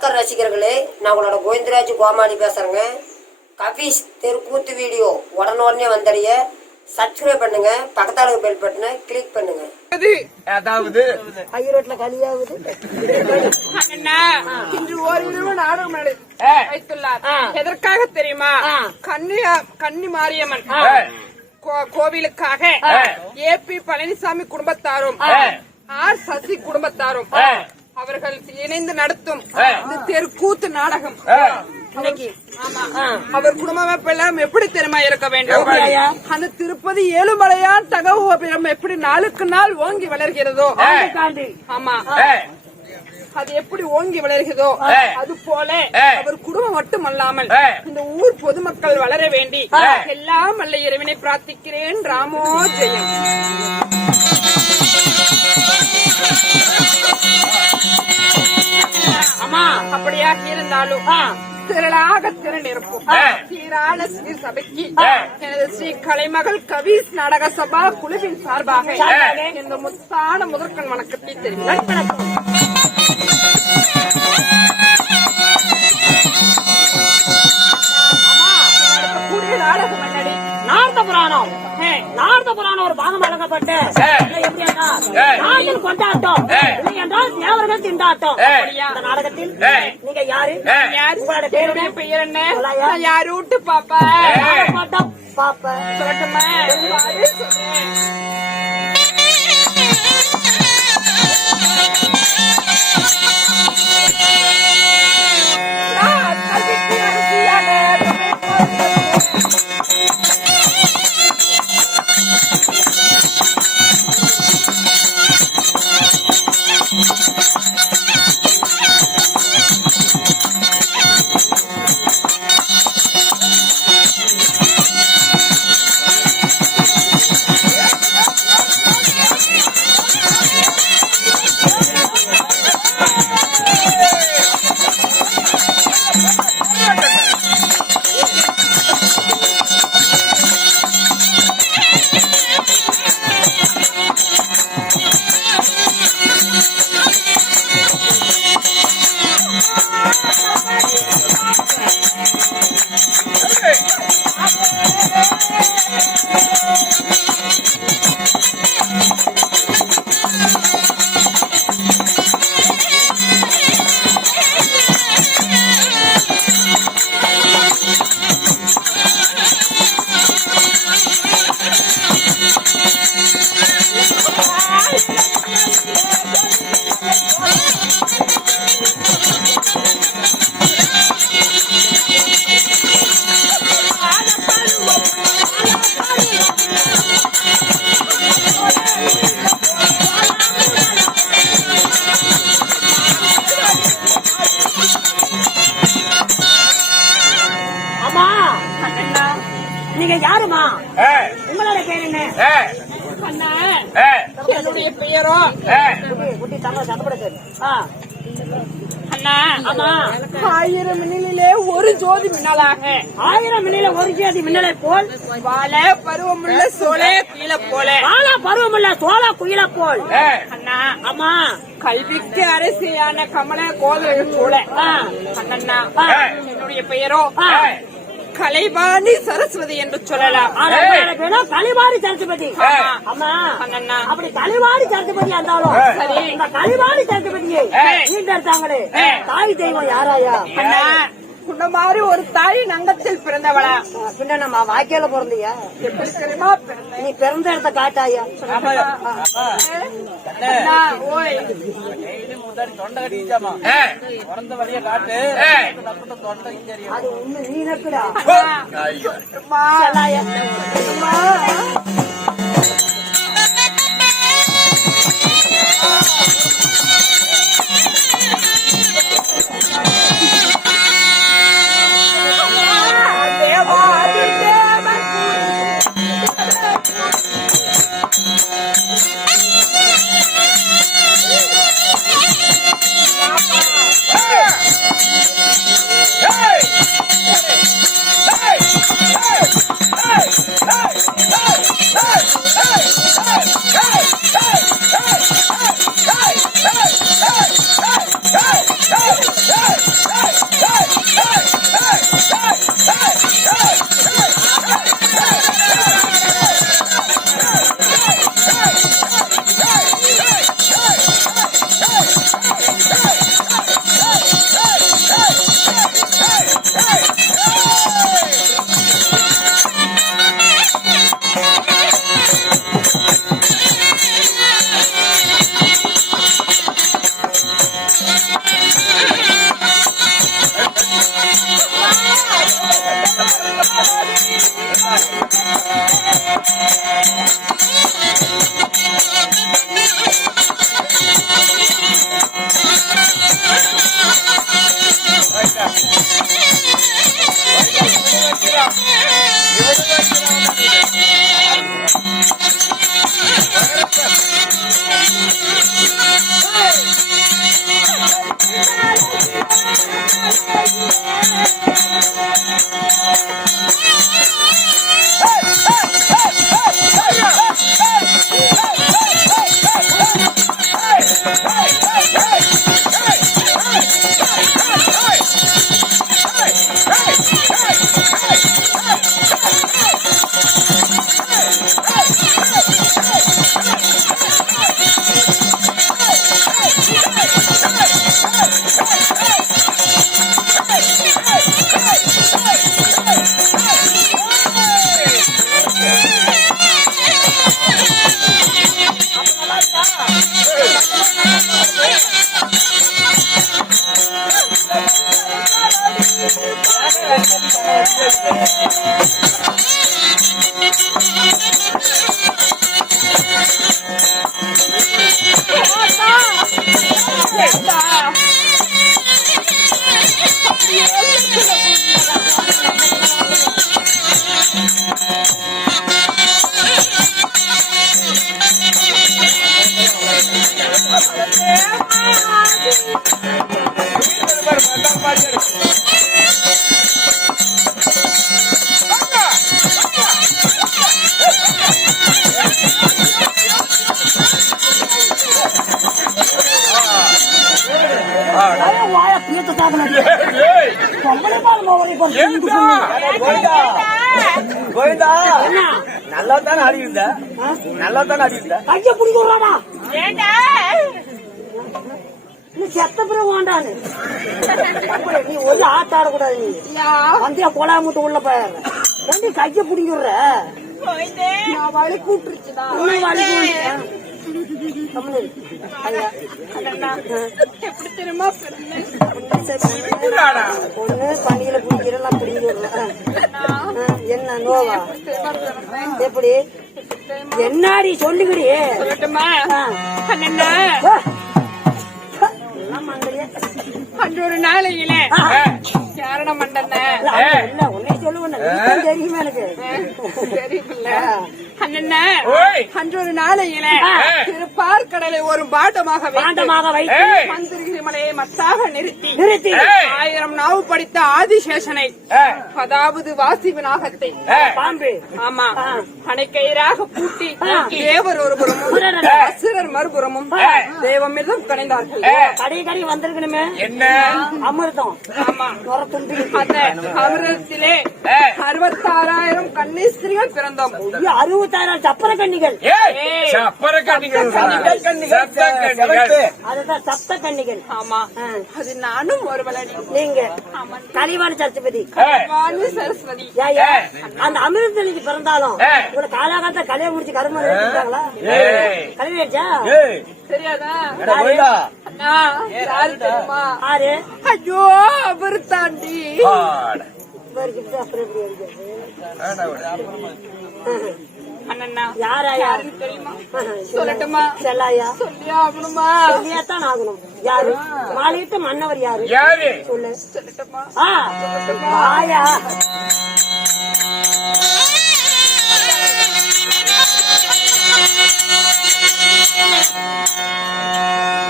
ரசிகர்களே, நான் உங்களோட கோவிந்தராஜ் கோமாளி பேசுறேங்க. கபீஸ் தெருக்கூத்து வீடியோ உடனே வந்தடைய சப்ஸ்கிரைப் பண்ணுங்க, பக்கத்தால பெல் பட்டனை கிளிக் பண்ணுங்க. அதாவது ஐரோட்ல கலியாவது இன்று ஓரிரவு நாடகம் வைத்துள்ளார். எதற்காக தெரியுமா? கன்னி மாரியம்மன் கோவிலுக்காக ஏபி பழனிசாமி குடும்பத்தாரும் ஆர் சசி குடும்பத்தாரும் அவர்கள் இணைந்து நடத்தும் தெருக்கூத்து நாடகம் இன்னைக்கு. அவர் குடும்பம் எப்படி தெரியுமா இருக்க வேண்டும்? அந்த திருப்பதி ஏழுமலையான் தகவல் எப்படி நாளுக்கு நாள் ஓங்கி வளர்கிறதோ, ஆமா, அது எப்படி ஓங்கி வளர்கிறதோ அது போல அவர் குடும்பம் மட்டுமல்லாமல் இந்த ஊர் பொதுமக்கள் வளர வேண்டி எல்லாம் அல்ல இறைவனை பிரார்த்திக்கிறேன். ராமோ ஜெயம். ஆமா, அப்படியாக இருந்தாலும் திரளாக திறனிருக்கும் சீரான ஸ்ரீ சபைக்கு எனது ஸ்ரீ கலைமகள் கபீஸ் நாடக சபா குழுவின் சார்பாக இந்த முத்தான முதற்கண் வணக்கத்தை தெரிவிக்கிறேன். கூடிய நாடகம் முன்னாடி நாரத புராணம் ஒரு பாகம் வழங்கப்பட்டு கொண்டாட்டம் இல்லை என்றால் தேவர்கள் திண்டாட்டம். இந்த நாடகத்தில் நீங்க யாரு? உங்களோட பேருடைய பெயர் என்ன? யாரு விட்டு பாப்பா பாப்பா சொல்லட்டுமா? நீங்க யாருமா? உங்களோட பேர் என்ன? என்னுடைய பெயரோ ஆயிரம் மின்னலிலே ஒரு ஜோதி மின்னலாக, ஆயிரம் மின்னல ஒரு ஜோதி மின்னலை போல் வாழ பருவமுள்ள சோழ குயில போல, வாழ பருவமுள்ள சோழ குயில போல் அண்ணா. ஆமா, கல்விக்கு அரசியான கமல கோவில் போல அண்ணா. என்னுடைய பெயரோ கலைவாணி சரஸ்வதி என்று சொல்லலாம். கலைவாணி சரஸ்வதி. அப்படி கலைவாணி சரஸ்வதி இருந்தாலும் சரி, இந்த கலைவாணி சரஸ்வதியை வீட்டெடுத்தாங்களே தாய் தெய்வம் யாராயா? உன்ன மாதிரி ஒரு தாய் நங்கத்தில் பிறந்தவளா? பின்ன நம்ம வாய்க்கால பிறந்தியா? எப்படி தெரியுமா? நீ பிறந்த இடத்த காட்டாயா? ஓய் தொண்டை கட்டிச்சாமா, பிறந்த வழிய காட்டு, தொண்டை அது ஒண்ணு நீ நக்குடா. Hey! நல்லா தானே ஆடி இருந்த, நல்லா தானே ஆடி இருந்த. கைய பிடிக்கிறாமா நீ செத்த பிறகு வேண்டான்னு நீ ஒரு ஆட்டாடக்கூடாது. நீ வந்தியா கொலாமுட்டு உள்ள போயிடுற ரெண்டு கைய பிடிக்கிற வழி கூப்பிட்டுருச்சுதான் எப்படி தெரியுமா ஒண்ணு பணியில பிடிக்கிறலாம் பிடிக்கிறேன். என்ன நோவா எப்படி என்னாடி சொல்லுகிறீ அன்றொரு நாளையில யாரண மண்டன உன்னை சொல்லுவேன் தெரியுமா எனக்கு அன்றொரு நாளையில திருப்பார்கடலை ஒரு பாண்டமாக வைத்து மந்திரகிரி மலையை மத்தாக நிறுத்தி 1000 நாவு படித்த ஆதிசேஷனை அதாவது வாசி விநாகத்தை ஆமா அணைக்கயிறாக பூட்டி தேவர் ஒரு புறமும் அசுரர் மறுபுறமும் தேவமிர்தம் கடைந்தார்கள். கடை வந்திருக்கணுமே என்ன அமிர்தம். ஆமா அந்த அமிர்தத்திலே 66,000 கன்னிஸ்திரிகள் பிறந்தோம். 66,000 சப்பர கன்னிகள். அதுதான் சப்த கன்னிகள். ஆமா அது நானும் ஒரு வளடி. நீங்க கலைவாணி சரஸ்வதி சரஸ்வதி. அந்த அமிர்தத்தில் நீங்க பிறந்தாலும் உங்களை காலாகாலத்தை கலையை முடிச்சு கரும எடுத்துட்டாங்களா? கலையாச்சா தெரியாதா? யாரு தெரியுமா? ஆறு ஐயோ அவர் தாண்டி அண்ணா யாரா யாருன்னு தெரியுமா? சொல்லட்டுமா? செல்லாயா சொல்லியா ஆகணுமா? சொல்லியாத்தான் ஆகணும். யாரு மாலையிட்ட மன்னவர் யாரு சொல்லு. சொல்லட்டுமா? ஆயா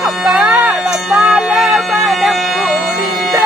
அப்பா பால மடம் கூடிந்த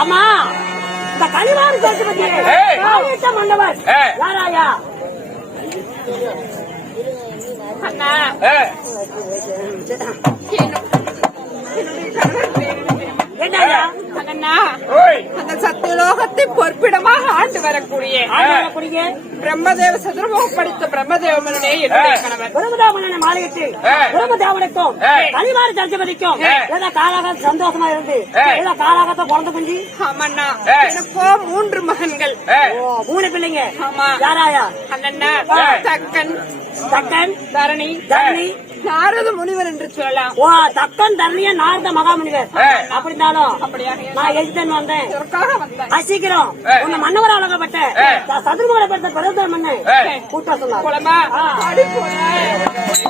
அம்மா இந்த கலிவாறு சரஸ்வதி ஆதித்த மன்னவர் யாராயா? அண்ணா என்னையா? அண்ணா அந்த சத்தியலோகத்தை பொறுப்பிடமாக ஆண்டு வரக்கூடிய குடிங்க பிரம்மதேவ சதுரமுகம் படித்த பிரம்மதேவனுடைய என்னுடைய கணவர் பிரம்மதாமன மாளிகத்தில் பிரம்மதேவனுக்கும் கலிவாறு சரஸ்வதிக்கும் ஏதோ காலாக சந்தோஷமா இருந்து ஏதோ காலாகத்தை பிறந்து குஞ்சி ஆமாண்ணா எனக்கோ 3 மகன்கள். மூணு பிள்ளைங்க. ஆமா யாராயா? அண்ணா தக்கன் தக்கன் தரணி தரணி நாரத முனிவர் என்று சொல்லலாம். ஓ தக்கன் தரணிய நாரத மகாமுனிவர். அப்படி இருந்தாலும் அப்படியாக நான் எழுத்தன் வந்தேன். இதற்காக வந்தேன். சீக்கிரம் உன்னை மன்னவர் அழகப்பட்ட சதுர்மலை பெற்ற பிரதமர் மன்னன் கூட்ட சொன்னார். குளமா அடி போல